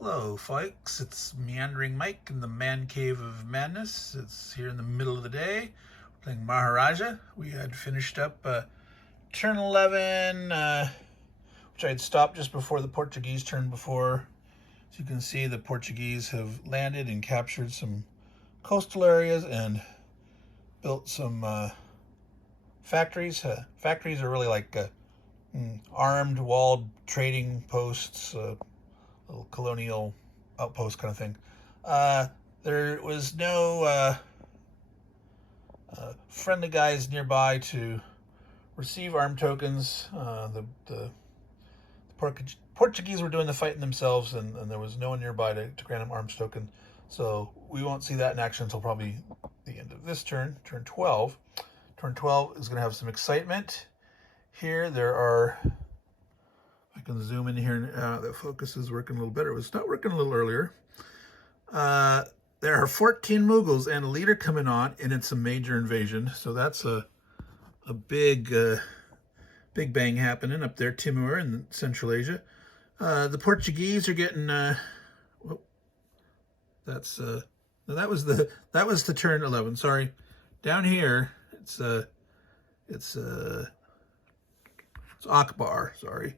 Hello, folks. It's Meandering Mike in the man cave of madness. It's here in the middle of the day. We're playing Maharaja. We had finished up turn 11, which I had stopped just before the Portuguese turn before. As you can see, the Portuguese have landed and captured some coastal areas and built some factories. Factories are really like armed, walled trading posts, little colonial outpost kind of thing. There was no friendly guys nearby to receive arm tokens. The Portuguese were doing the fighting themselves, and there was no one nearby to grant them arms token. So we won't see that in action until probably the end of this turn, turn 12. Turn 12 is going to have some excitement. Here there are, I can zoom in here. The focus is working a little better. It was not working a little earlier. There are 14 Mughals and a leader coming on, and it's a major invasion. So that's a big big bang happening up there, Timur in Central Asia. The Portuguese are getting. That's that was the turn 11. Sorry, down here it's Akbar. Sorry.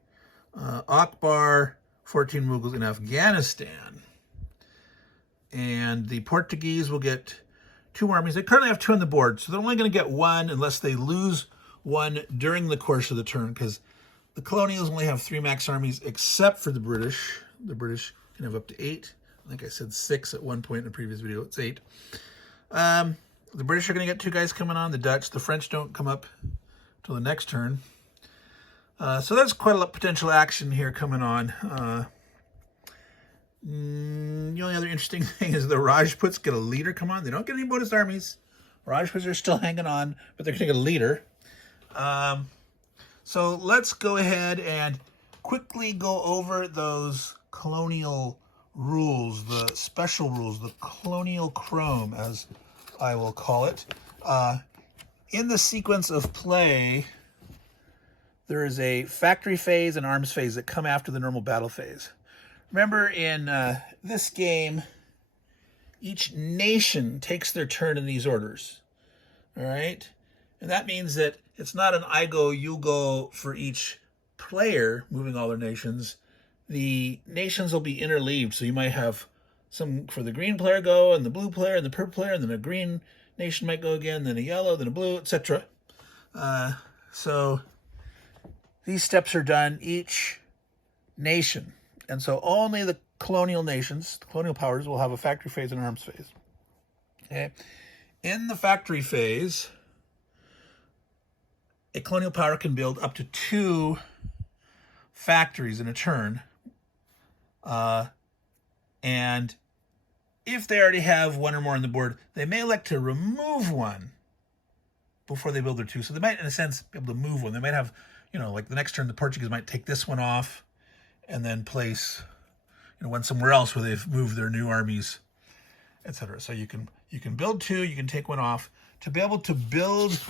Akbar, 14 Mughals in Afghanistan. And the Portuguese will get 2 armies. They currently have 2 on the board, so they're only going to get 1 unless they lose 1 during the course of the turn, because the colonials only have 3 max armies except for the British. The British can have up to 8. I think I said 6 at one point in a previous video. It's 8. The British are going to get 2 guys coming on. The Dutch. The French don't come up till the next turn. So there's quite a lot of potential action here coming on. The only other interesting thing is the Rajputs get a leader come on. They don't get any bonus armies. Rajputs are still hanging on, but they're going to get a leader. So let's go ahead and quickly go over those colonial rules, the special rules, the Colonial Chrome, as I will call it. In the sequence of play, there is a factory phase and arms phase that come after the normal battle phase. Remember, in this game, each nation takes their turn in these orders. All right? And that means that it's not an I go, you go for each player moving all their nations. The nations will be interleaved. So you might have some for the green player go, and the blue player, and the purple player, and then a green nation might go again, then a yellow, then a blue, etc. So these steps are done each nation. And so only the colonial nations, the colonial powers, will have a factory phase and an arms phase. Okay. In the factory phase, a colonial power can build up to 2 factories in a turn. And if they already have 1 or more on the board, they may elect to remove 1 before they build their 2. So they might, in a sense, be able to move 1. They might have, like the next turn, the Portuguese might take this one off and then place, one somewhere else where they've moved their new armies, etc. So you can build 2, you can take 1 off. To be able to build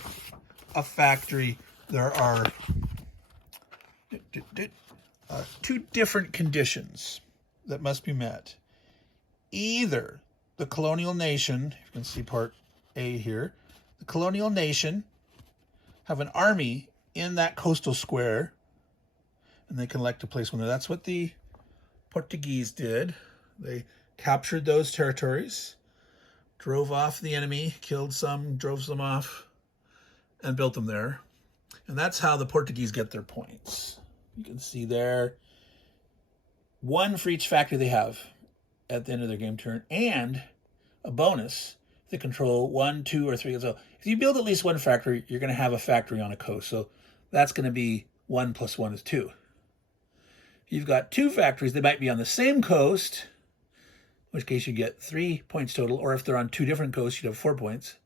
a factory, there are 2 different conditions that must be met. Either the colonial nation, you can see part A here, the colonial nation have an army in that coastal square, and they can elect to place 1 there. That's what the Portuguese did. They captured those territories, drove off the enemy, killed some, drove some off, and built them there. And that's how the Portuguese get their points. You can see there, 1 for each factory they have at the end of their game turn, and a bonus if they control 1, 2, or 3. So if you build at least 1 factory, you're going to have a factory on a coast. So that's going to be 1 plus 1 is 2. You've got 2 factories, they might be on the same coast, in which case you get 3 points total, or if they're on 2 different coasts, you'd have 4 points.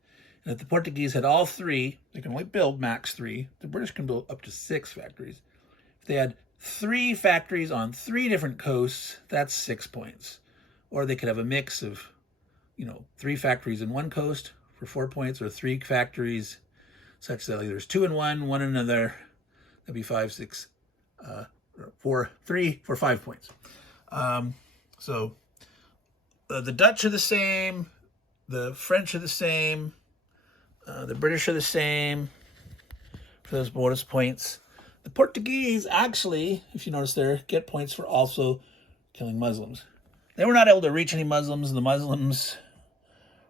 And if the Portuguese had all 3, they can only build max 3. The British can build up to 6 factories. If they had 3 factories on 3 different coasts, that's 6 points. Or they could have a mix of, 3 factories in one coast for 4 points, or 3 factories such that there's 2 in one in another. That'd be 5, 6, 4, 3 for 5 points. So the Dutch are the same, the French are the same, the British are the same for those bonus points. The Portuguese actually, if you notice there, get points for also killing Muslims. They were not able to reach any Muslims. The Muslims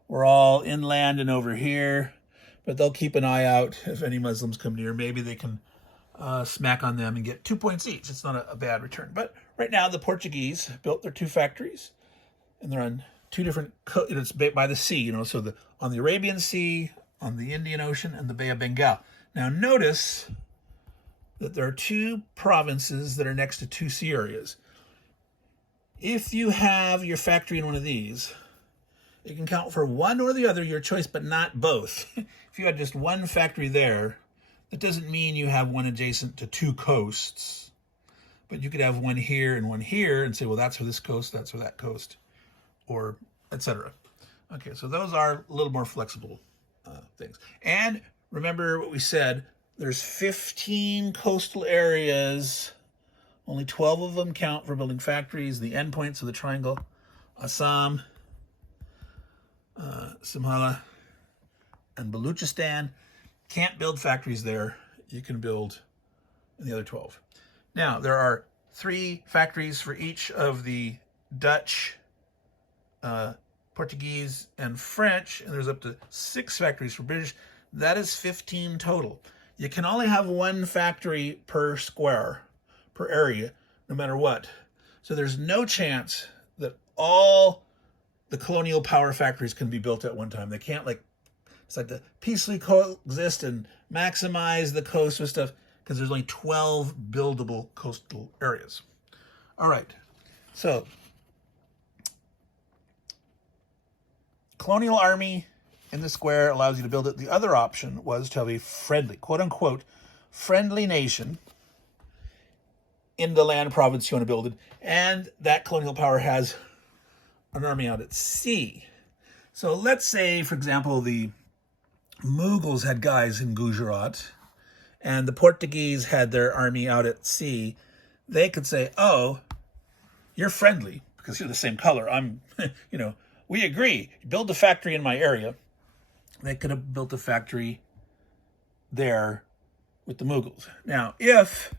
were all inland and over here, but they'll keep an eye out if any Muslims come near. Maybe they can smack on them and get 2 points each. It's not a bad return. But right now, the Portuguese built their 2 factories, and they're on 2 different, it's by the sea, so on the Arabian Sea, on the Indian Ocean, and the Bay of Bengal. Now notice that there are 2 provinces that are next to 2 sea areas. If you have your factory in one of these, it can count for one or the other, your choice, but not both. If you had just one factory there, that doesn't mean you have one adjacent to 2 coasts. But you could have one here and say, well, that's for this coast, that's for that coast, or etc. Okay, so those are a little more flexible things. And remember what we said, there's 15 coastal areas. Only 12 of them count for building factories. The endpoints of the triangle, Assam, Simhala, and Baluchistan. Can't build factories there. You can build in the other 12. Now, there are 3 factories for each of the Dutch, Portuguese, and French, and there's up to 6 factories for British. That is 15 total. You can only have 1 factory per square, per area, no matter what. So there's no chance that all the colonial power factories can be built at one time. They can't it's like to peacefully coexist and maximize the coast with stuff, because there's only 12 buildable coastal areas. All right, so colonial army in the square allows you to build it. The other option was to have a friendly, quote unquote, friendly nation in the land province you want to build it, and that colonial power has an army out at sea. So let's say, for example, the Mughals had guys in Gujarat, and the Portuguese had their army out at sea. They could say, oh, you're friendly because you're the same color. We agree. Build a factory in my area. They could have built a factory there with the Mughals. Now, if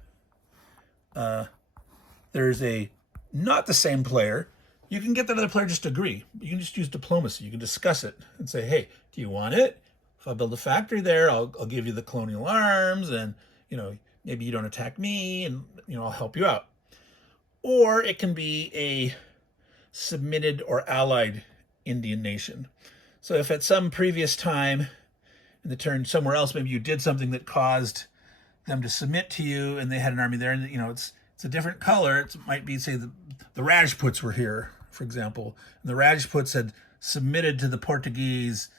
there's not the same player, you can get that other player just to agree. You can just use diplomacy. You can discuss it and say, hey, do you want it? If I build a factory there, I'll give you the colonial arms, and maybe you don't attack me, and I'll help you out. Or it can be a submitted or allied Indian nation. So if at some previous time in the turn somewhere else, maybe you did something that caused them to submit to you, and they had an army there, and it's a different color. It might be, say, the Rajputs were here, for example, and the Rajputs had submitted to the Portuguese,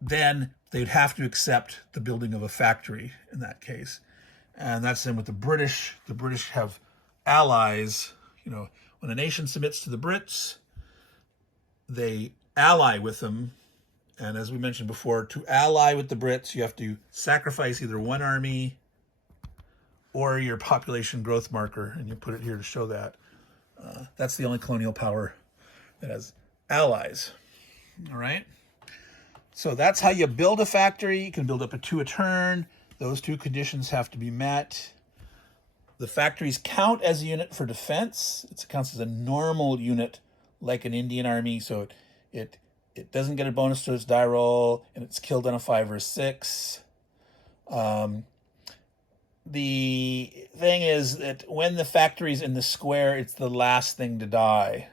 then they'd have to accept the building of a factory in that case. And that's the same with the British. The British have allies. When a nation submits to the Brits, they ally with them. And as we mentioned before, to ally with the Brits, you have to sacrifice either one army or your population growth marker, and you put it here to show that. That's the only colonial power that has allies. All right? So that's how you build a factory. You can build up to 2 a turn. Those 2 conditions have to be met. The factories count as a unit for defense. It counts as a normal unit like an Indian army, so it doesn't get a bonus to its die roll, and it's killed on a 5 or a 6. The thing is that when the factory's in the square, it's the last thing to die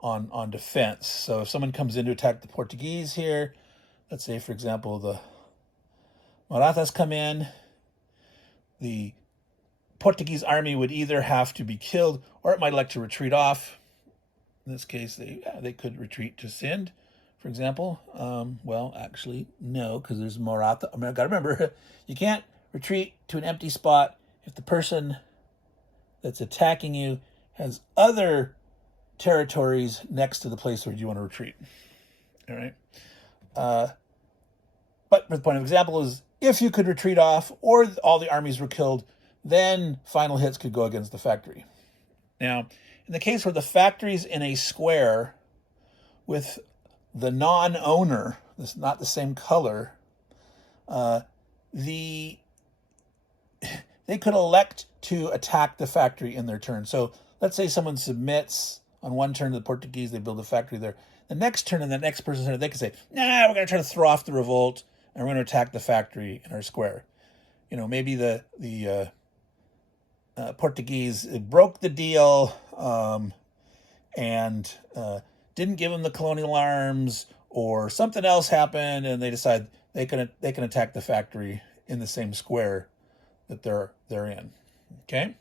on defense. So if someone comes in to attack the Portuguese here, let's say, for example, the Marathas come in, the Portuguese army would either have to be killed, or it might like to retreat off. In this case, they could retreat to Sindh, for example. Well, actually, no, because there's Maratha. I've got to remember, you can't retreat to an empty spot if the person that's attacking you has other territories next to the place where you want to retreat. All right. But for the point of example is, if you could retreat off or all the armies were killed, then final hits could go against the factory. Now, in the case where the factory's in a square with the non-owner, this not the same color, they could elect to attack the factory in their turn. So let's say someone submits on one turn to the Portuguese, they build a factory there. The next turn and the next person's turn, they can say, nah, we're going to try to throw off the revolt and we're going to attack the factory in our square. You know, maybe the Portuguese broke the deal and didn't give them the colonial arms, or something else happened and they decide they can attack the factory in the same square that they're in. Okay?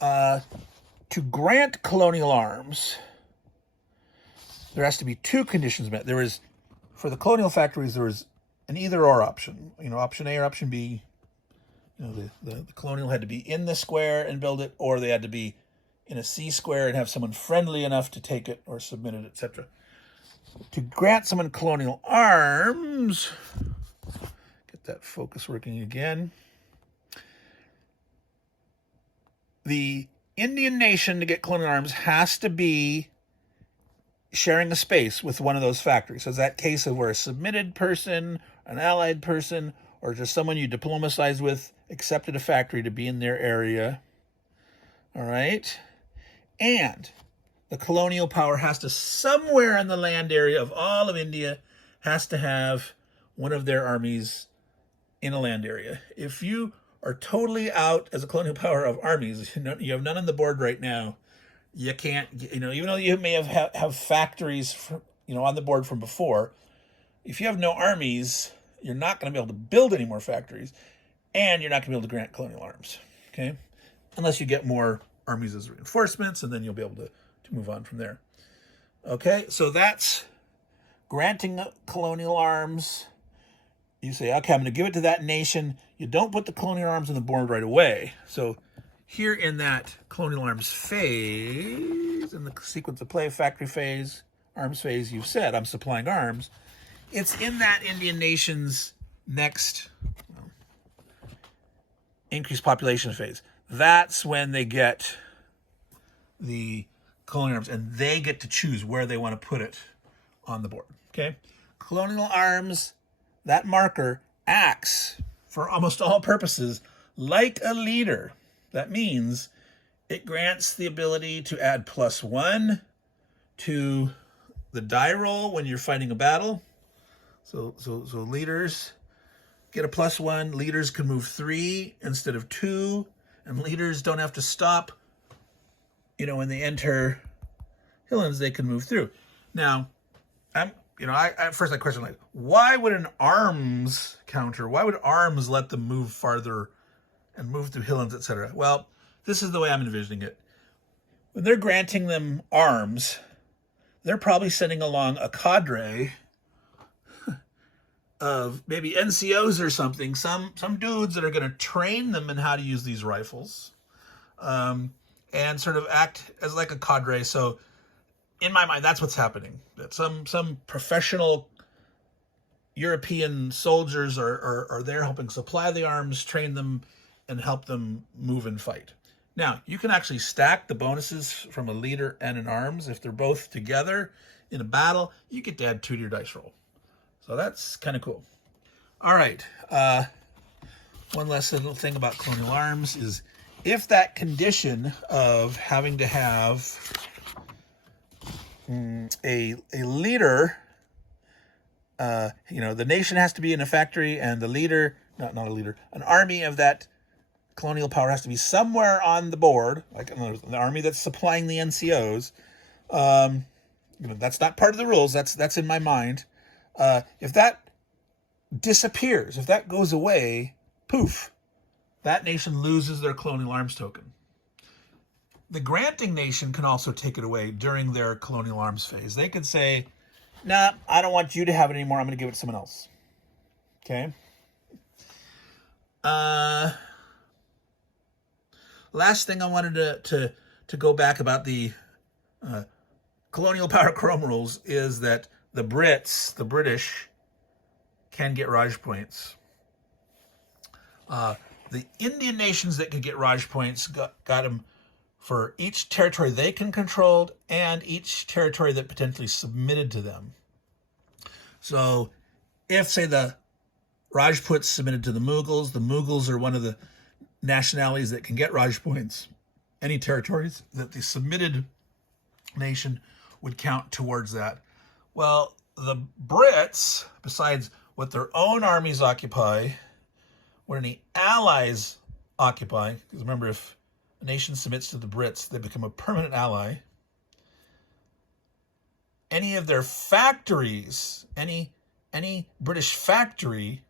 To grant colonial arms, there has to be two conditions met. There is, for the colonial factories, there is an either-or option. You know, option A or option B. You know, the colonial had to be in the square and build it, or they had to be in a C square and have someone friendly enough to take it or submit it, etc. To grant someone colonial arms, get that focus working again. The Indian nation to get colonial arms has to be sharing a space with one of those factories. So is that case of where a submitted person, an allied person, or just someone you diplomatized with accepted a factory to be in their area. All right. And the colonial power has to, somewhere in the land area of all of India, has to have one of their armies in a land area. If you are totally out as a colonial power of armies, you have none on the board right now, you can't, even though you may have factories, on the board from before, if you have no armies, you're not going to be able to build any more factories, and you're not going to be able to grant colonial arms, okay? Unless you get more armies as reinforcements, and then you'll be able to move on from there. Okay, so that's granting colonial arms. You say, okay, I'm going to give it to that nation. You don't put the colonial arms on the board right away. So here in that colonial arms phase, in the sequence of play, factory phase, arms phase, you've said, I'm supplying arms. It's in that Indian nation's next increased population phase. That's when they get the colonial arms, and they get to choose where they want to put it on the board. Okay? Colonial arms, that marker acts for almost all purposes like a leader. That means it grants the ability to add +1 to the die roll when you're fighting a battle. So leaders get a +1. Leaders can move 3 instead of 2, and leaders don't have to stop. When they enter Hillens, they can move through. Now, first I question, why would an arms counter, why would arms let them move farther and move through Hillens, etc.? Well, this is the way I'm envisioning it. When they're granting them arms, they're probably sending along a cadre of maybe NCOs or something, some dudes that are going to train them in how to use these rifles, and sort of act as like a cadre. So in my mind, that's what's happening. That some professional European soldiers are there helping supply the arms, train them, and help them move and fight. Now, you can actually stack the bonuses from a leader and an arms. If they're both together in a battle, you get to add 2 to your dice roll. So that's kind of cool. All right. One last little thing about colonial arms is if that condition of having to have a leader, the nation has to be in a factory, and the leader, not a leader, an army of that colonial power has to be somewhere on the board, like the army that's supplying the NCOs. That's not part of the rules. That's in my mind. If that disappears, if that goes away, poof, that nation loses their colonial arms token. The granting nation can also take it away during their colonial arms phase. They could say, nah, I don't want you to have it anymore. I'm going to give it to someone else. Okay? Last thing I wanted to go back about the colonial power Chrome rules is that the British, can get Raj points. The Indian nations that could get Raj points got them for each territory they can control and each territory that potentially submitted to them. So if, say, the Rajputs submitted to the Mughals are one of the nationalities that can get Raj points. Any territories that the submitted nation would count towards that. Well, the Brits, besides what their own armies occupy, what any allies occupy, because remember, if a nation submits to the Brits, they become a permanent ally. Any of their factories, any British factory,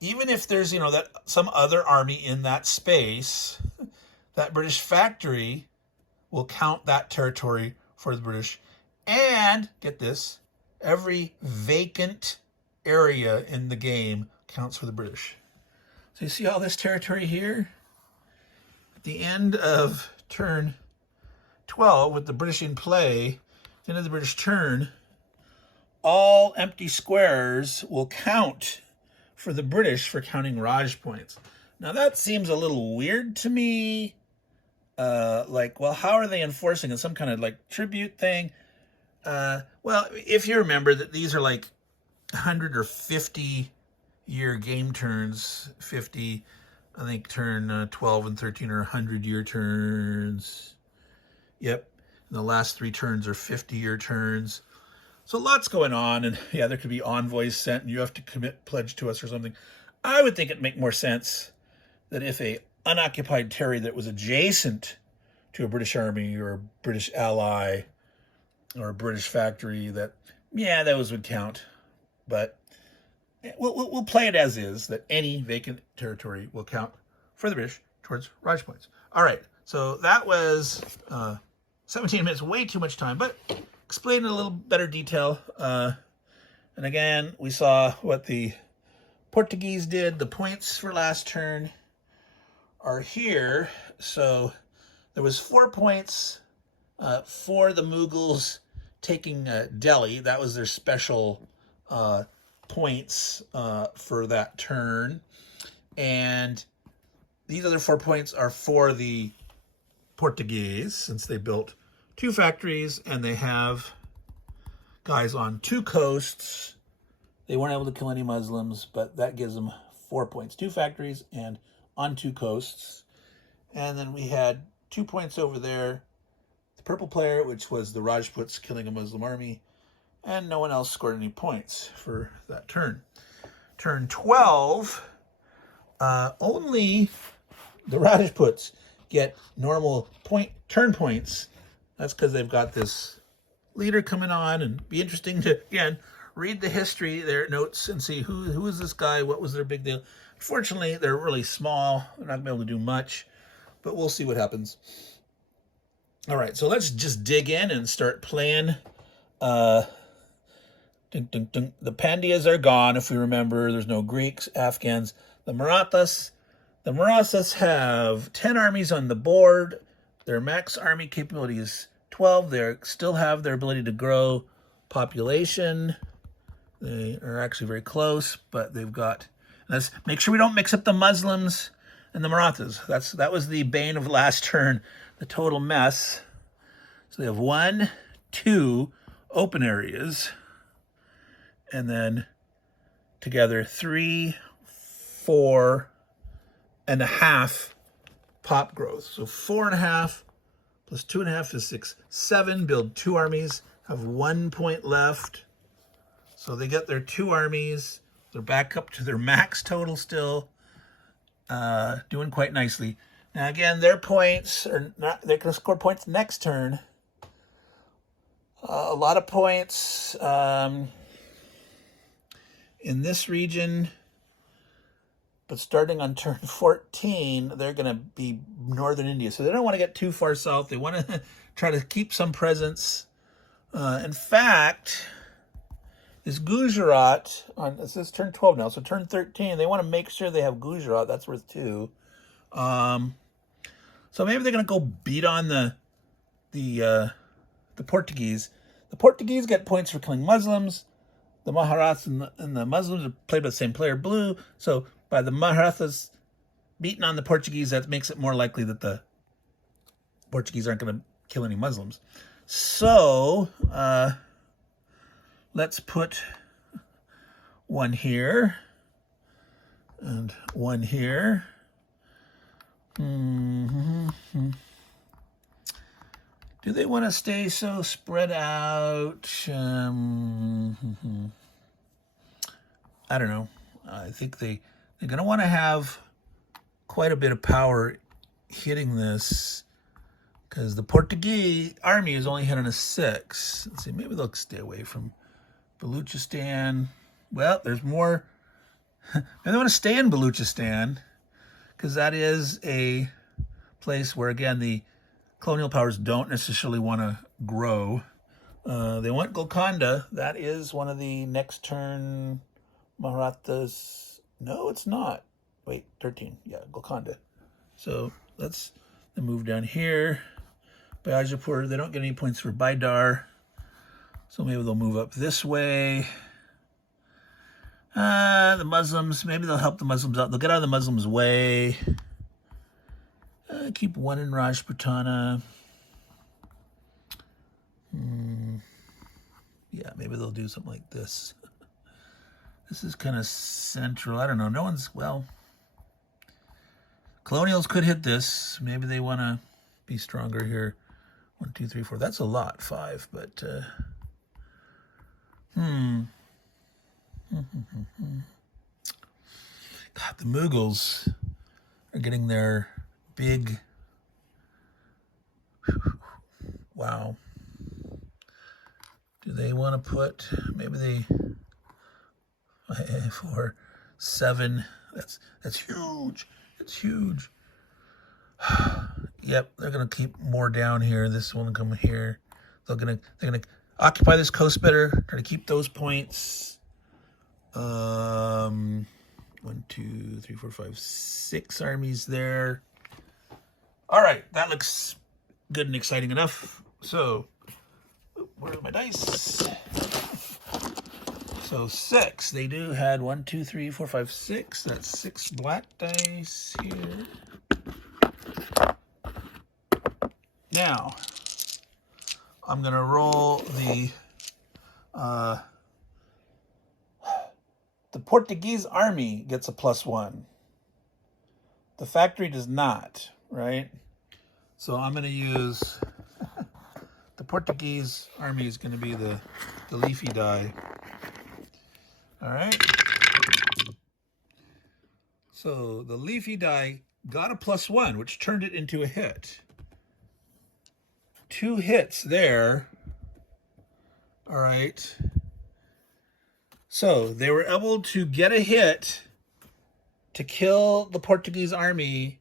even if there's, that some other army in that space, that British factory will count that territory for the British. And, get this, every vacant area in the game counts for the British. So you see all this territory here? At the end of turn 12, with the British in play, at the end of the British turn, all empty squares will count for the British for counting Raj points. Now that seems a little weird to me. Well, how are they enforcing it? Some kind of tribute thing? Well, if you remember that these are 100 or 50 year game turns, 50, I think turn 12 and 13 are 100-year turns. Yep. And the last 3 turns are 50-year turns. So lots going on, and yeah, there could be envoys sent, and you have to pledge to us or something. I would think it'd make more sense that if a unoccupied territory that was adjacent to a British army or a British ally or a British factory, that those would count. But we'll play it as is, that any vacant territory will count for the British towards Raj points. All right, so that was 17 minutes, way too much time, but explain in a little better detail. And again, we saw what the Portuguese did. The points for last turn are here. So there was 4 points for the Mughals taking Delhi. That was their special points for that turn. And these other 4 points are for the Portuguese, since they built 2 factories and they have guys on 2 coasts. They weren't able to kill any Muslims, but that gives them 4 points. 2 factories and on 2 coasts. And then we had 2 points over there. The purple player, which was the Rajputs killing a Muslim army, and no one else scored any points for that turn. Turn 12, only the Rajputs get normal turn points. That's because they've got this leader coming on, and be interesting to, again, read the history, their notes, and see who is this guy, what was their big deal. Unfortunately, they're really small. They're not going to be able to do much, but we'll see what happens. All right, so let's just dig in and start playing. The Pandyas are gone, if we remember. There's no Greeks, Afghans. The Marathas have 10 armies on the board. Their max army capability is 12. They still have their ability to grow population. They are actually very close, but they've got... Let's make sure we don't mix up the Muslims and the Marathas. That was the bane of last turn, the total mess. So they have 1, 2 open areas, and then together 3, 4 and a half pop growth. So 4.5 plus 2.5 is 6. 7, build 2 armies, have 1 point left. So they get their 2 armies. They're back up to their max total still, doing quite nicely. Now again, their points are not, they're going to score points next turn. A lot of points in this region, but starting on turn 14, they're going to be northern India. So they don't want to get too far south. They want to try to keep some presence. In fact, this Gujarat, this is turn 12 now, so turn 13, they want to make sure they have Gujarat. That's worth 2. So maybe they're going to go beat on the Portuguese. The Portuguese get points for killing Muslims. The Maharajas and the Muslims are played by the same player, blue. So by the Maharajas beating on the Portuguese, that makes it more likely that the Portuguese aren't going to kill any Muslims. So let's put one here and one here. Do they want to stay so spread out? I don't know. I think they're going to want to have quite a bit of power hitting this, because the Portuguese army is only hitting a 6. Let's see, maybe they'll stay away from Baluchistan. Well, there's more. Maybe they want to stay in Baluchistan, because that is a place where, again, the colonial powers don't necessarily want to grow. They want Golconda. That is one of the next turn Maharathas. No, it's not. Wait, 13. Yeah, Golconda. So let's move down here. Bayajapur, they don't get any points for Baidar. So maybe they'll move up this way. The Muslims, maybe they'll help the Muslims out. They'll get out of the Muslims' way. Keep one in Rajputana. Yeah, maybe they'll do something like this. This is kind of central. I don't know. No one's, well, colonials could hit this. Maybe they want to be stronger here. 1, 2, 3, 4. That's a lot. 5, but God, the Mughals are getting their big. Wow. Do they want to put, maybe they 5, 4, 7. That's huge. It's huge. Yep, they're gonna keep more down here. This one come here. They're gonna occupy this coast better. Try to keep those points. 1, 2, 3, 4, 5, 6 armies there. All right, that looks good and exciting enough. So, where are my dice? So 6. They had 1, 2, 3, 4, 5, 6. That's 6 black dice here. Now, I'm going to roll the Portuguese army gets a +1. The factory does not, right? So I'm going to use the Portuguese army is going to be the leafy die. All right. So the leafy die got a +1, which turned it into a hit. 2 hits there. All right. So they were able to get a hit to kill the Portuguese army,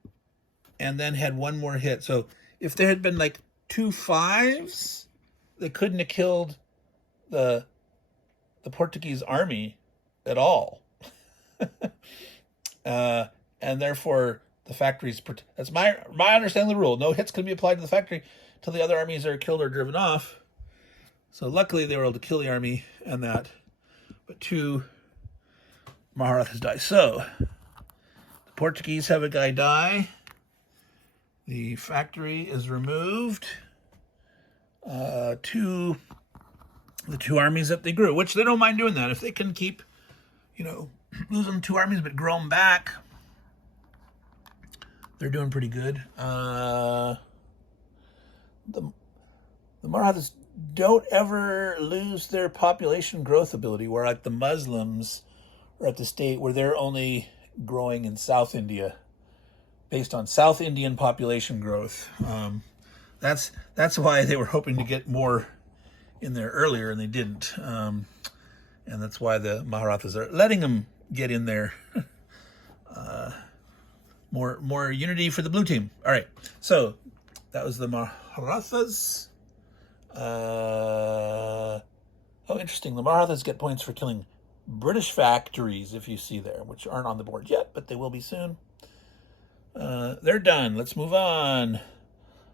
and then had 1 more hit. So if there had been like 2 5s, they couldn't have killed the Portuguese army at all. And therefore the factories, that's my understanding of the rule. No hits can be applied to the factory till the other armies are killed or driven off. So luckily they were able to kill the army and that, but 2 Maharathas die. So the Portuguese have a guy die. The factory is removed. The 2 armies that they grew, which they don't mind doing that. If they can keep, losing 2 armies but grow them back, they're doing pretty good. The Maharathas don't ever lose their population growth ability, where like the Muslims are at the state where they're only growing in South India based on South Indian population growth. That's why they were hoping to get more in there earlier, and they didn't. And that's why the Maharathas are letting them get in there. More unity for the blue team. All right, so that was the Maharathas. Oh, interesting. The Maharathas get points for killing British factories, if you see there, which aren't on the board yet, but they will be soon. They're done. Let's move on.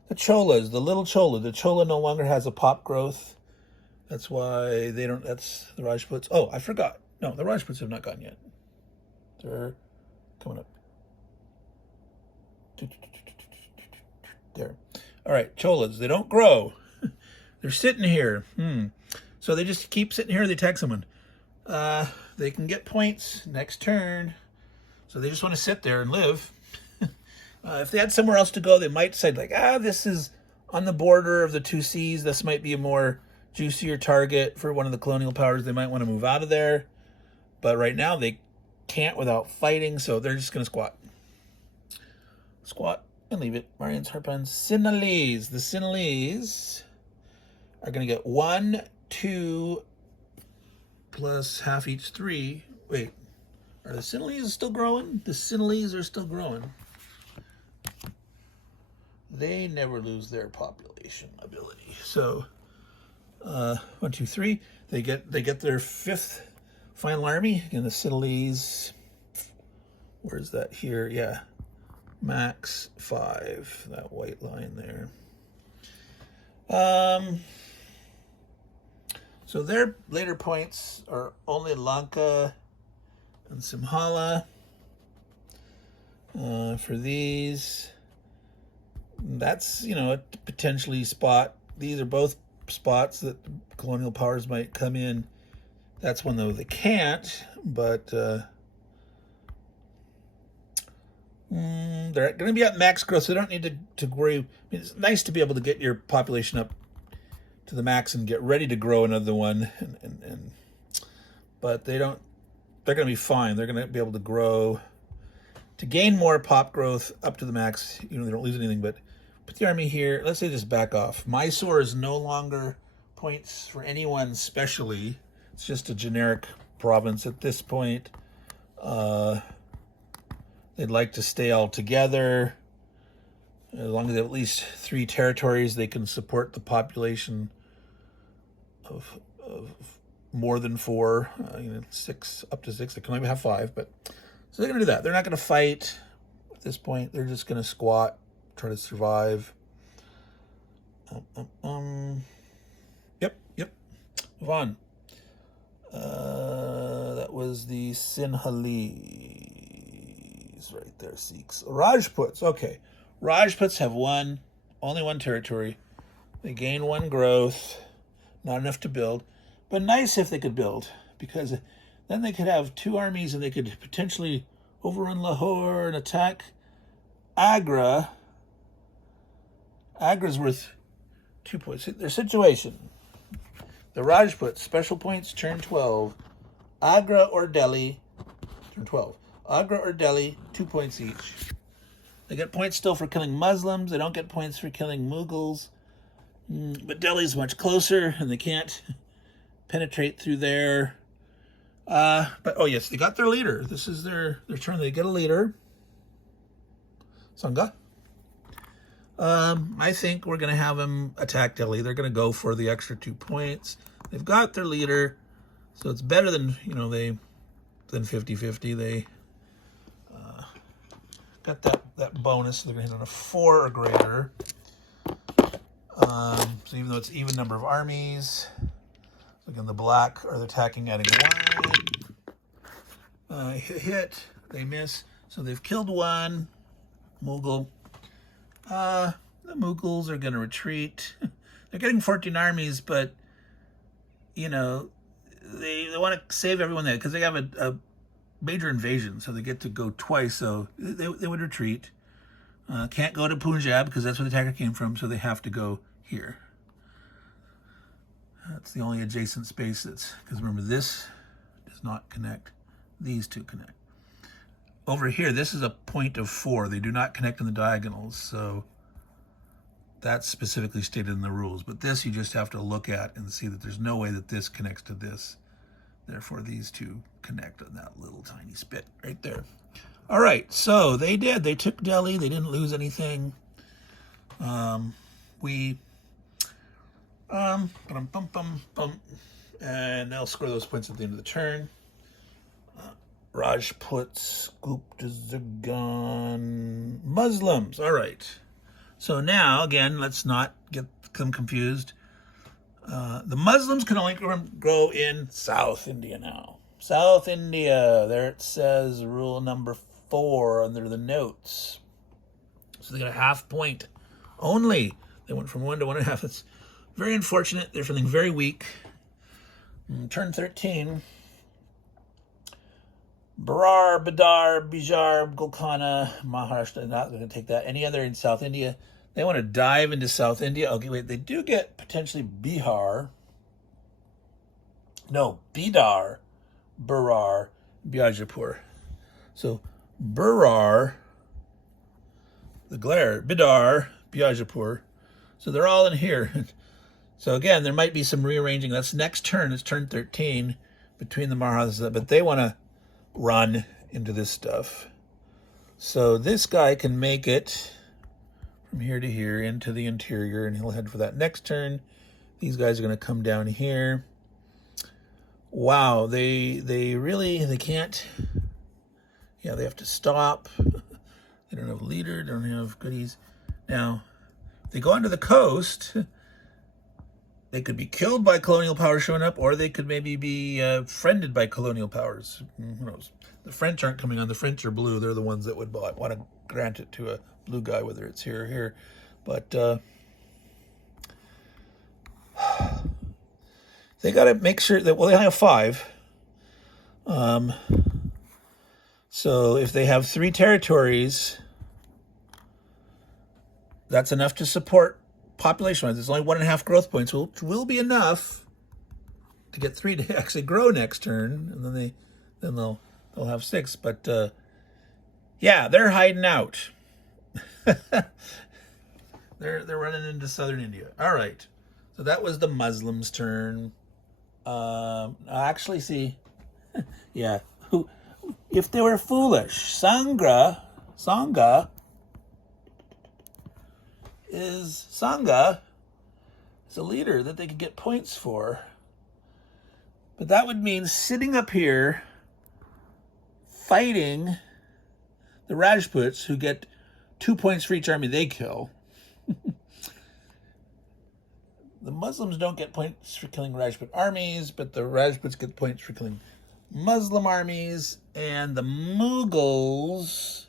The Cholas, the little Chola. The Chola no longer has a pop growth. That's why they don't. That's the Rajputs. Oh, I forgot. No, the Rajputs have not gone yet. They're coming up. There. All right, Cholas, they don't grow. They're sitting here. So they just keep sitting here. They attack someone. They can get points next turn. So they just want to sit there and live. If they had somewhere else to go, they might say, like, this is on the border of the two seas. This might be a more juicier target for one of the colonial powers. They might want to move out of there. But right now, they can't without fighting, so they're just going to squat. Squat and leave it. Marian's Harpons. Sinhalese. The Sinhalese are going to get 1, 2, plus half each 3. Wait, are the Sinhalese still growing? The Sinhalese are still growing. They never lose their population ability. So, 1, 2, 3. They get their 5th final army. Again, the Sinhalese. Where's that here? Yeah. Max 5. That white line there. So their later points are only Lanka and Simhala. For these, that's, a potentially spot. These are both spots that colonial powers might come in. That's one, though, they can't, but they're going to be at max growth, so they don't need to worry. I mean, it's nice to be able to get your population up to the max and get ready to grow another one, but they're going to be fine. They're going to be able to grow, to gain more pop growth up to the max. They don't lose anything, but put the army here. Let's say just back off. Mysore is no longer points for anyone specially. It's just a generic province at this point. They'd like to stay all together. As long as they have at least 3 territories, they can support the population of more than 4, 6, up to 6. They can only have 5, but so they're going to do that. They're not going to fight at this point. They're just going to squat, try to survive. Yep. Move on. That was the Sinhalese right there. Sikhs. Rajputs. Okay. Rajputs have only one territory. They gain 1 growth. Not enough to build. But nice if they could build, because then they could have 2 armies and they could potentially overrun Lahore and attack Agra. Agra's worth 2 points. Their situation. The Rajputs, special points, turn 12. Agra or Delhi, turn 12. Agra or Delhi, 2 points each. They get points still for killing Muslims. They don't get points for killing Mughals. But Delhi's much closer, and they can't penetrate through there. But, oh yes, they got their leader. This is their turn. They get a leader. Sangha. I think we're going to have them attack Delhi. They're going to go for the extra 2 points. They've got their leader, so it's better than, than 50-50. They got that bonus. They're going to hit on a 4 or greater. So even though it's even number of armies, again, the black are attacking, adding 1. Hit, they miss. So they've killed 1 Mughal. The Mughals are going to retreat. They're getting 14 armies, but, they want to save everyone there because they have a major invasion, so they get to go twice, so they would retreat. Can't go to Punjab because that's where the attacker came from, so they have to go here. That's the only adjacent space because remember, this does not connect. These 2 connect. Over here, this is a point of 4. They do not connect in the diagonals, so that's specifically stated in the rules. But this you just have to look at and see that there's no way that this connects to this. Therefore, these 2 connect on that little tiny spit right there. All right, so they did. They took Delhi. They didn't lose anything. And they'll score those points at the end of the turn. Rajputs, Gupta, Zagan, Muslims. All right. So now, again, let's not get them confused. The Muslims can only grow in South India now. South India. There it says rule number 4 under the notes. So they got a half point only. They went from 1 to 1.5. It's very unfortunate. They're feeling very weak. Turn 13. Berar, Bidar, Bijar, Golconda, Maharashtra. Not going to take that. Any other in South India? They want to dive into South India. Okay, wait. They do get potentially Bihar. No, Bidar, Berar, Bijapur. So Berar, the glare, Bidar, Bijapur. So they're all in here. So again, there might be some rearranging. That's next turn. It's turn 13 between the Maharajas, but they want to run into this stuff. So this guy can make it from here to here into the interior, and he'll head for that next turn. These guys are going to come down here. Wow, they can't. Yeah, they have to stop. They don't have a leader, don't have goodies. Now, if they go onto the coast, they could be killed by colonial powers showing up, or they could maybe be friended by colonial powers. Who knows? The French aren't coming on. The French are blue. They're the ones that would want to grant it to a blue guy, whether it's here or here. But they got to make sure that, well, they only have 5. So if they have 3 territories, that's enough to support population-wise. There's only 1.5 growth points, which will be enough to get 3 to actually grow next turn, and then they'll have 6. But yeah, they're hiding out. They're running into southern India. All right, so that was the Muslims' turn. Actually, see, yeah, if they were foolish, Sangha is a leader that they could get points for. But that would mean sitting up here fighting the Rajputs, who get 2 points for each army they kill. The Muslims don't get points for killing Rajput armies, but the Rajputs get points for killing Muslim armies, and the Mughals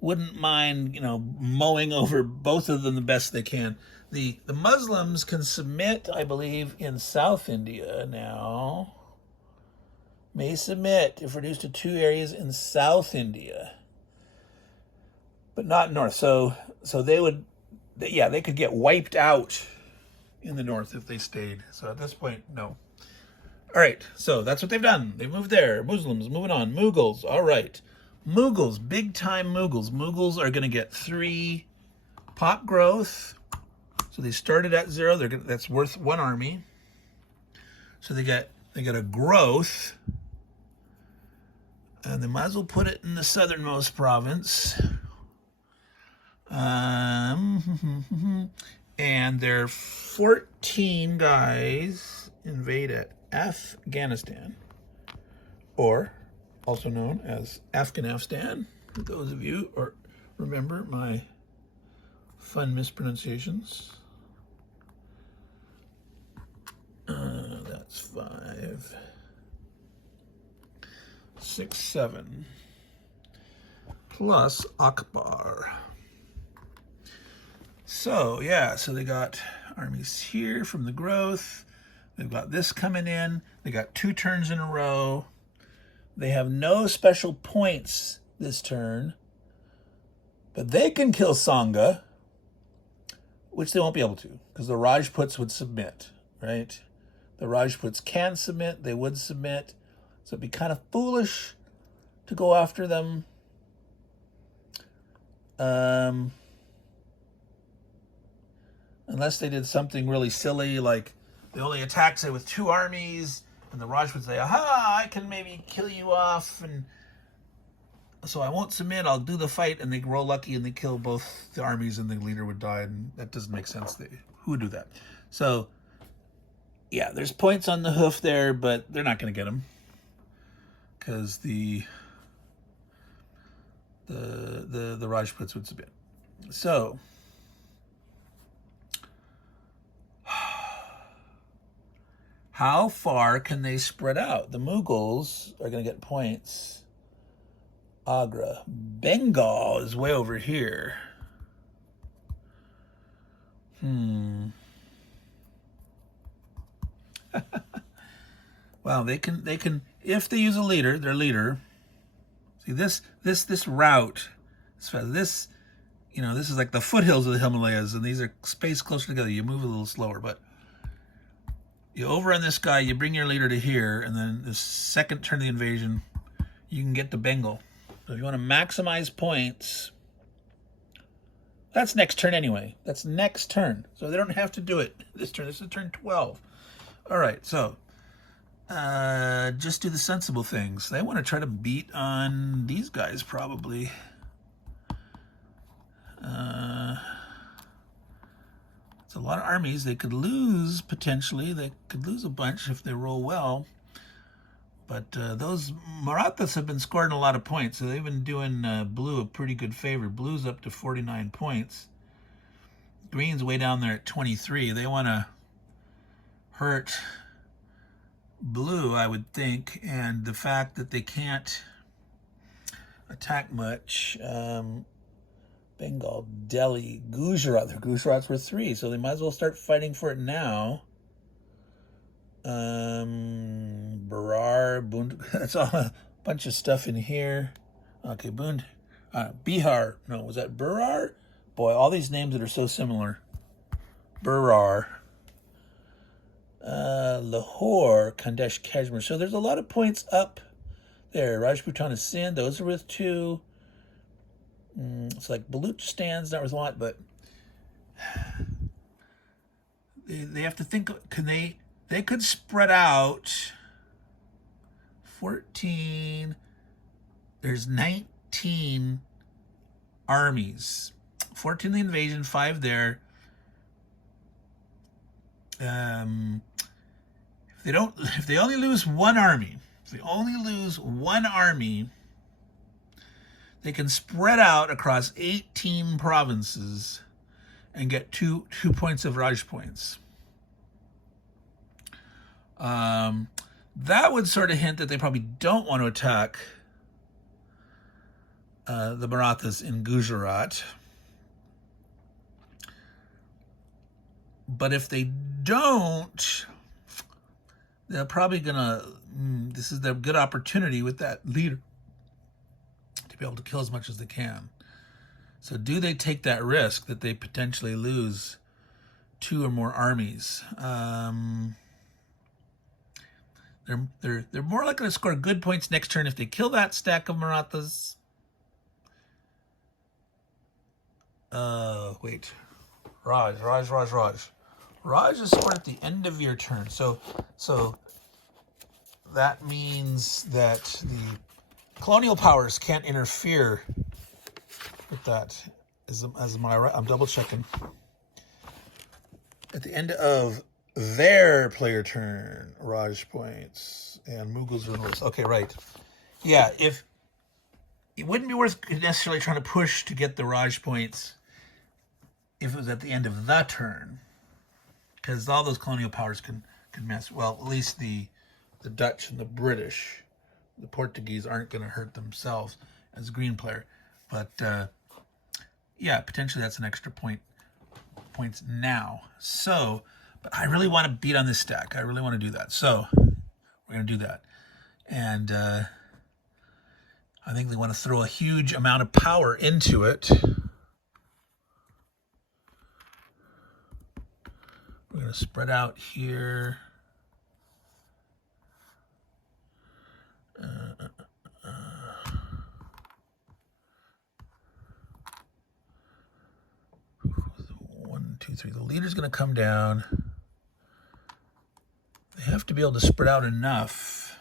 wouldn't mind, mowing over both of them the best they can. The Muslims can submit, I believe, in South India now. May submit if reduced to 2 areas in South India, but not north. So they could get wiped out in the north if they stayed. So at this point, no. All right, so that's what they've done. They've moved there. Muslims, moving on. Mughals, all right. Mughals, big time Mughals. Mughals are going to get 3 pop growth. So they started at 0. That's worth 1 army. So they get a growth. And they might as well put it in the southernmost province. And their 14 guys invade at Afghanistan, or also known as Afghanistan, for those of you or remember my fun mispronunciations. That's 5, 6, 7 plus Akbar. So yeah, so they got armies here from the growth. They've got this coming in. They got 2 turns in a row. They have no special points this turn, but they can kill Sangha, which they won't be able to because the Rajputs would submit, right? The Rajputs can submit. They would submit. So it'd be kind of foolish to go after them. Unless they did something really silly, like they only attack, say, with 2 armies, and the Rajputs say, aha, I can maybe kill you off, and so I won't submit, I'll do the fight, and they roll lucky, and they kill both the armies, and the leader would die, and that doesn't make sense. Who would do that? So, yeah, there's points on the hoof there, but they're not going to get them, because the Rajputs would submit. So, how far can they spread out? The Mughals are going to get points. Agra. Bengal is way over here. Well, they can if they use a leader, their leader. See this route, this this is like the foothills of the Himalayas, and these are spaced closer together. You move a little slower, but you overrun this guy, you bring your leader to here, and then the second turn of the invasion, you can get to Bengal. So if you want to maximize points, that's next turn anyway. That's next turn. So they don't have to do it this turn. This is turn 12. All right, so just do the sensible things. They want to try to beat on these guys probably. It's a lot of armies. They could lose potentially. They could lose a bunch if they roll well. But those Marathas have been scoring a lot of points, so they've been doing blue a pretty good favor. Blue's up to 49 points. Green's way down there at 23. They want to hurt blue, I would think, and the fact that they can't attack much. Bengal, Delhi, Gujarat. Their Gujarats were 3, so they might as well start fighting for it now. Berar, Bund. That's all a bunch of stuff in here. Okay, Bund, Bihar. No, was that Berar? Boy, all these names that are so similar. Berar, Lahore, Khandesh, Kashmir. So there's a lot of points up there. Rajputana, Sindh. Those are with 2. It's like Baluchistan's not worth a lot, but they have to think. Can they could spread out 14. There's 19 armies. 14 the invasion, 5 there. If they only lose one army, they can spread out across 18 provinces and get two points of Raj points. That would sort of hint that they probably don't want to attack the Marathas in Gujarat. But if they don't, they're probably gonna, this is their good opportunity with that leader to be able to kill as much as they can. So do they take that risk that they potentially lose 2 or more armies? They're more likely to score good points next turn if they kill that stack of Marathas. Wait. Raj is scored at the end of your turn. So that means that the colonial powers can't interfere with that. Am I right? I'm double checking. At the end of their player turn, Raj points and Mughals are in the list. Okay, right. Yeah, if it wouldn't be worth necessarily trying to push to get the Raj points if it was at the end of the turn, because all those colonial powers can mess. Well, at least the Dutch and the British, the Portuguese aren't going to hurt themselves as a green player, but yeah, potentially that's an extra points now. So, but I really want to beat on this stack. I really want to do that. So we're going to do that, and I think they want to throw a huge amount of power into it. We're going to spread out here. One, two, three. The leader's going to come down. They have to be able to spread out enough.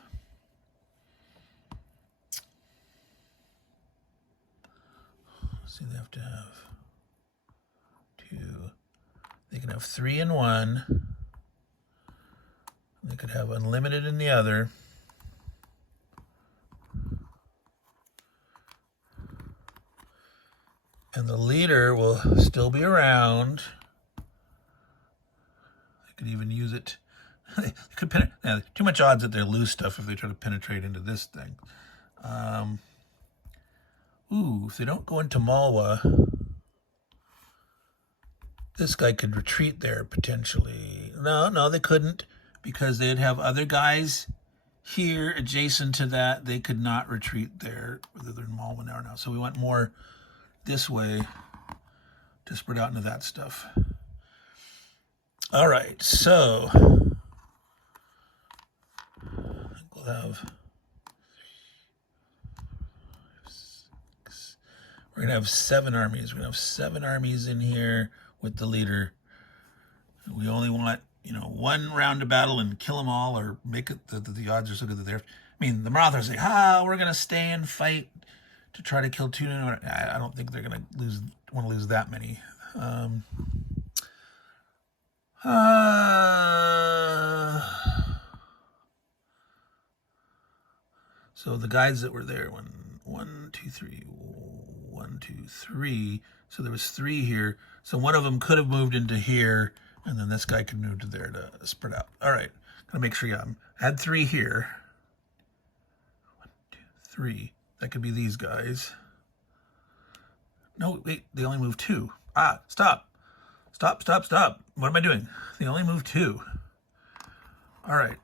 See, they have to have 2. They can have 3 in one. They could have unlimited in the other. And the leader will still be around. They could even use it. They could too much odds that they'll lose stuff if they try to penetrate into this thing. If they don't go into Malwa, this guy could retreat there potentially. No, they couldn't, because they'd have other guys here adjacent to that. They could not retreat there, whether they're in Malwyn or now. So we went more this way to spread out into that stuff. All right, so we'll have, we're gonna have 7 armies. We're gonna have 7 armies in here with the leader. We only want, you know, 1 round of battle and kill them all, or make it the odds are so good that they're. I mean, the Maharaja say, we're gonna stay and fight to try to kill 2. I don't think they're gonna want to lose that many. So the guys that were there, 1, 2, 3, 1, 2, 3. So there was 3 here. So one of them could have moved into here, and then this guy could move to there to spread out. All right, gotta make sure. Yeah, I had 3 here. 1, 2, 3. That could be these guys. No, wait, they only moved 2. Stop. What am I doing? They only moved 2. All right.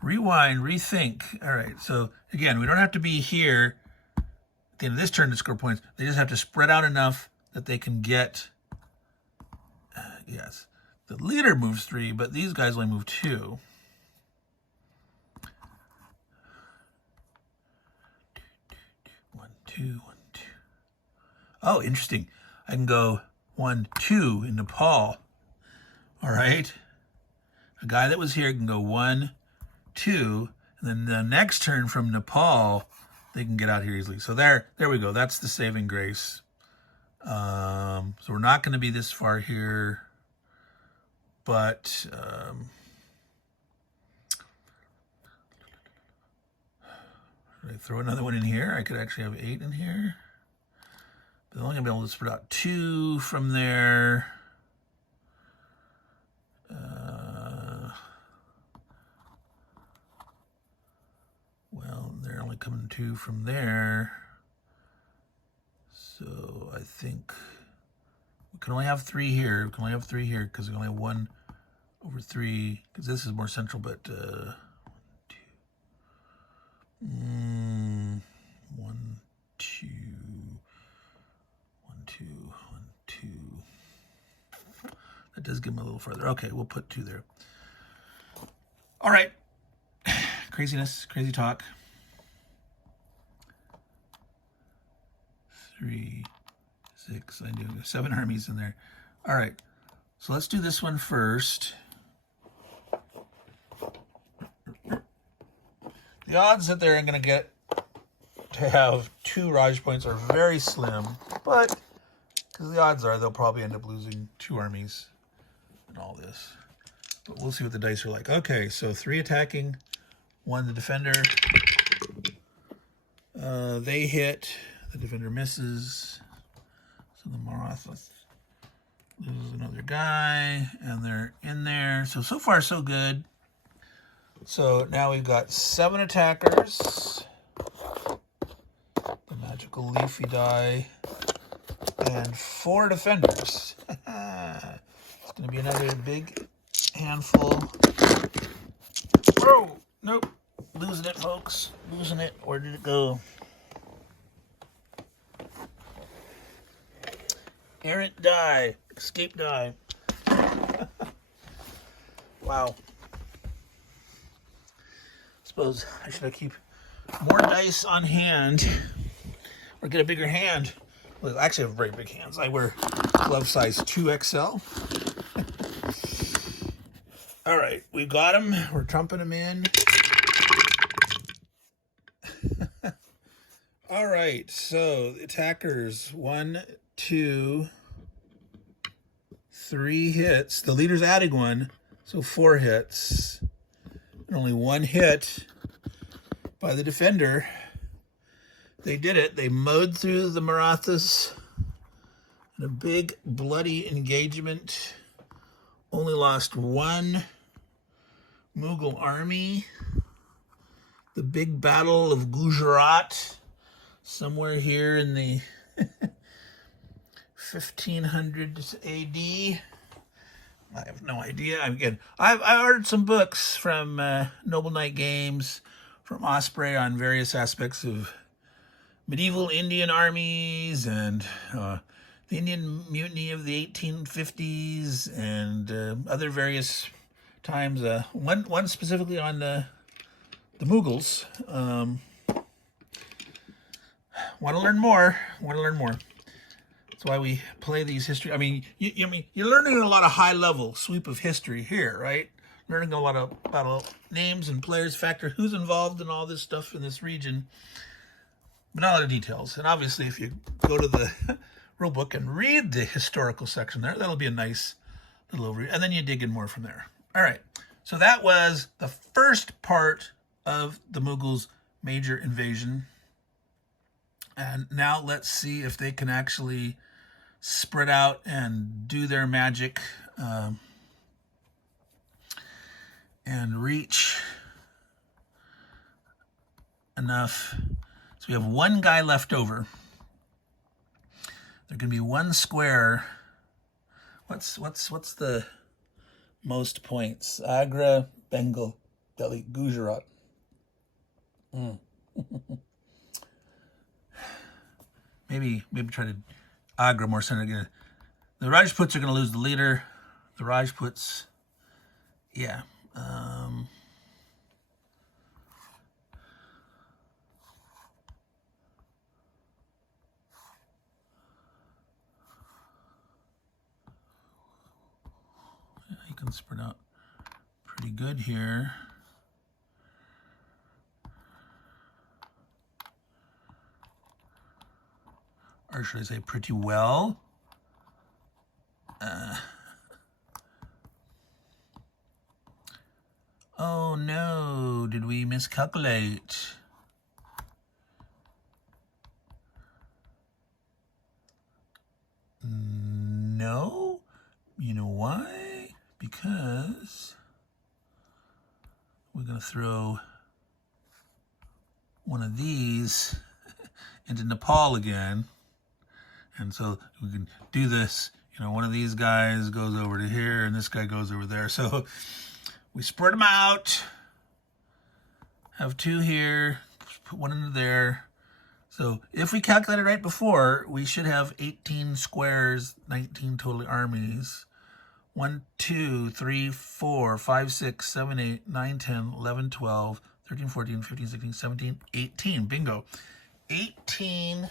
Rewind, rethink. All right, so again, we don't have to be here at the end of this turn to score points. They just have to spread out enough that they can get, yes, the leader moves 3, but these guys only move 2. 1, 2, 1, 2. Oh, interesting. I can go 1, 2 in Nepal. All right. A guy that was here can go 1, 2, and then the next turn from Nepal, they can get out here easily. So there we go. That's the saving grace. So we're not going to be this far here, but should I throw another one in here? I could actually have 8 in here. But I'm only going to be able to spread out 2 from there. Well, they're only coming 2 from there. So I think we can only have 3 here. We can only have 3 here because we only have 1 over 3, because this is more central, but 1, 2. 1, 2. 1, 2, 1, 2. That does give them a little further. Okay, we'll put 2 there. All right. Craziness, crazy talk. 3, 6, I do 7 armies in there. All right, so let's do this one first. The odds that they're going to get to have 2 Raj points are very slim, but because the odds are they'll probably end up losing 2 armies and all this. But we'll see what the dice are like. Okay, so 3 attacking, 1 the defender. They hit. The defender misses. So the Maharaja loses another guy, and they're in there. So far, so good. So now we've got 7 attackers. The magical leafy die. And 4 defenders. It's going to be another big handful. Oh, nope. Losing it, folks. Losing it. Where did it go? Errant die. Escape die. Wow. Suppose I should keep more dice on hand or get a bigger hand. Well, I actually have very big hands. I wear glove size 2XL. All right, we got him. We're trumping him in. All right, so the attackers, 1, 2, 3 hits. The leader's adding 1, so 4 hits. And only 1 hit by the defender. They did it. They mowed through the Marathas in a big bloody engagement. Only lost 1 Mughal army. The big battle of Gujarat, somewhere here in the 1500 AD. I have no idea. Again, I ordered some books from Noble Knight Games, from Osprey on various aspects of medieval Indian armies and the Indian Mutiny of the 1850s and other various times. One specifically on the Mughals. Want to learn more? That's why we play these history. I mean, you're learning a lot of high-level sweep of history here, right? Learning a lot about names and players, factor, who's involved in all this stuff in this region, but not a lot of details. And obviously, if you go to the rule book and read the historical section there, that'll be a nice little overview. And then you dig in more from there. All right. So that was the first part of the Mughals' major invasion. And now let's see if they can actually spread out and do their magic and reach enough. So we have one guy left over. There can be one square. What's the most points? Agra, Bengal, Delhi, Gujarat. Maybe try to Agra more center again. The Rajputs are going to lose the leader. The Rajputs, yeah. You can spread out pretty good here. Or should I say pretty well? Oh no, did we miscalculate? No, you know why? Because we're gonna throw one of these into Nepal again. And so we can do this, one of these guys goes over to here and this guy goes over there. So we spread them out, have two here, put one into there. So if we calculated right before, we should have 18 squares, 19 total armies. 1, 2, 3, 4, 5, 6, 7, 8, 9, 10, 11, 12, 13, 14, 15, 16, 17, 18. Bingo. 18. We're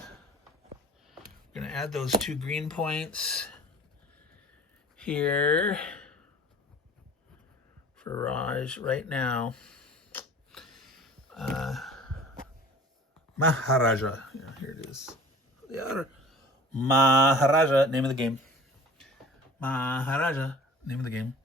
going to add those 2 green points here for Raj right now. Maharaja. Yeah, here it is. The other Maharaja, name of the game. Maharaja, name of the game.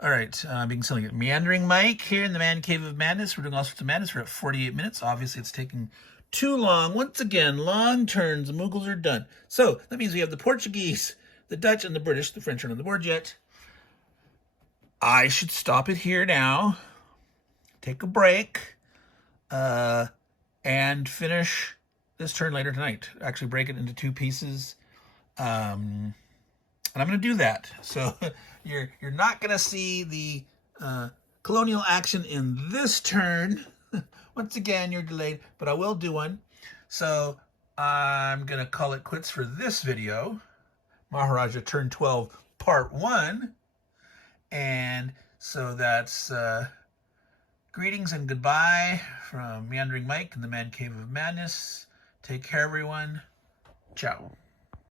All right, being selling it. Meandering Mike here in the Man Cave of Madness. We're doing all sorts of madness. We're at 48 minutes. Obviously, it's taking too long. Once again, long turns. The Mughals are done. So that means we have the Portuguese, the Dutch, and the British. The French aren't on the board yet. I should stop it here now, take a break, and finish this turn later tonight. Actually break it into 2 pieces. And I'm going to do that. So you're not going to see the colonial action in this turn. Once again, you're delayed, but I will do one. So I'm going to call it quits for this video. Maharaja turn 12, part 1. And so that's greetings and goodbye from Meandering Mike in the Man Cave of Madness. Take care, everyone. Ciao.